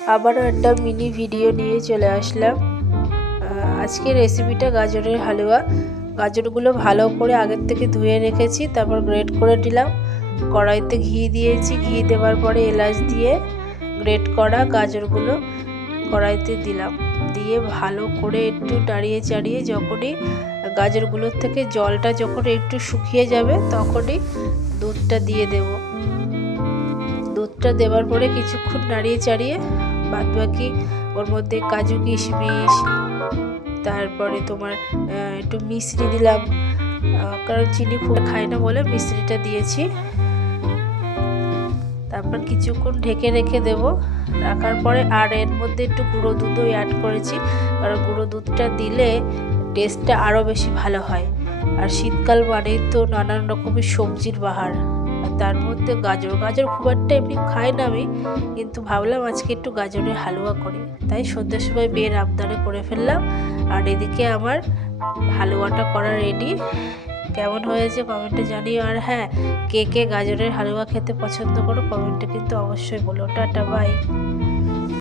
আবারও একটা mini video নিয়ে চলে আসলাম। আজকে রেসিপিটা গাজরের হালুয়া। গাজরগুলো ভালো করে আগের থেকে ধুয়ে রেখেছি, তারপর গ্রেট করে দিলাম। কড়াইতে ঘি দিয়েছি, ঘি দেওয়ার পরে এলাচ দিয়ে গ্রেট করা গাজরগুলো কড়াইতে দিলাম, দিয়ে ভালো করে একটু নাড়িয়ে চাড়িয়ে যখনই গাজরগুলোর থেকে জলটা যখন একটু শুকিয়ে যাবে তখনই দুধটা দিয়ে দেব। দুধটা দেওয়ার পরে কিছুক্ষণ নাড়িয়ে চাড়িয়ে বাদবাকি ওর মধ্যে কাজু কিশমিশ, তারপরে তোমার একটু মিশ্রি দিলাম, কারণ চিনি খুব খাই না বলে মিশ্রিটা দিয়েছি। তারপর কিছুক্ষণ ঢেকে রেখে দেব। রাখার পরে আর এর মধ্যে একটু গুঁড়ো দুধও অ্যাড করেছি, কারণ গুঁড়ো দুধটা দিলে টেস্টটা আরও বেশি ভালো হয়। আর শীতকাল মানেই তো নানান রকমের সবজির বাহার, আর তার মধ্যে গাজর খুব একটা এমনি খাই না আমি, কিন্তু ভাবলাম আজকে একটু গাজরের হালুয়া করি, তাই সন্ধ্যার সময় বিয়ের আবদারে করে ফেললাম। আর এদিকে আমার হালুয়াটা করা রেডি। কেমন হয়েছে কমেন্টে জানিও। আর হ্যাঁ, কে কে গাজরের হালুয়া খেতে পছন্দ করো কমেন্টে কিন্তু অবশ্যই বলো। Tata, by.